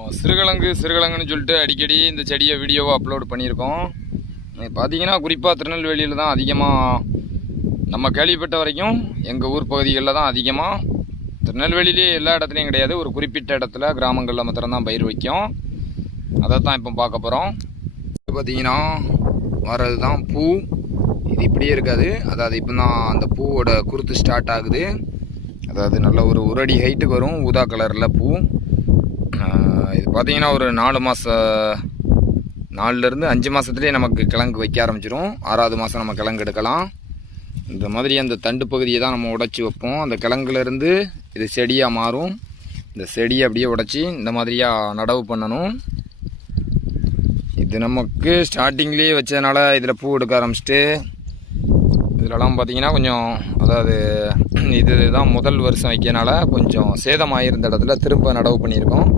ஆமாம், சிறுகிழங்குன்னு சொல்லிட்டு அடிக்கடி இந்த செடியை வீடியோவை அப்லோட் பண்ணியிருக்கோம். பார்த்தீங்கன்னா குறிப்பாக திருநெல்வேலியில் தான் அதிகமாக, நம்ம கேள்விப்பட்ட வரைக்கும் எங்கள் ஊர் பகுதிகளில் தான் அதிகமாக, திருநெல்வேலியிலே எல்லா இடத்துலையும் கிடையாது, ஒரு குறிப்பிட்ட இடத்துல கிராமங்களில் மாத்திரம்தான் பயிர் வைக்கும். அதை தான் இப்போ பார்க்க போகிறோம். பார்த்தீங்கன்னா வர்றது தான் பூ. இது இப்படியே இருக்காது, அதாவது இப்போ தான் அந்த பூவோட குருத்து ஸ்டார்ட் ஆகுது. அதாவது நல்ல ஒரு அடி ஹைட்டுக்கு வரும், ஊதா கலரில் பூ. இது பார்த்தீங்கன்னா ஒரு 4 5 மாதத்துலேயே நமக்கு கிழங்கு வைக்க ஆரம்பிச்சிடும். 6வது மாதம் நம்ம கிழங்கு எடுக்கலாம். இந்த மாதிரி அந்த தண்டு பகுதியை தான் நம்ம உடைச்சி வைப்போம். அந்த கிழங்குலேருந்து இது செடியாக மாறும். இந்த செடியை அப்படியே உடைச்சி இந்த மாதிரியாக நடவு பண்ணணும். இது நமக்கு ஸ்டார்டிங்லேயே வச்சதுனால இதில் பூ எடுக்க ஆரம்பிச்சிட்டு, இதிலலாம் பார்த்திங்கன்னா கொஞ்சம், அதாவது இது தான் முதல் வருஷம் வைக்கிறனால கொஞ்சம் சேதமாகிருந்த இடத்துல திரும்ப நடவு பண்ணியிருக்கோம்.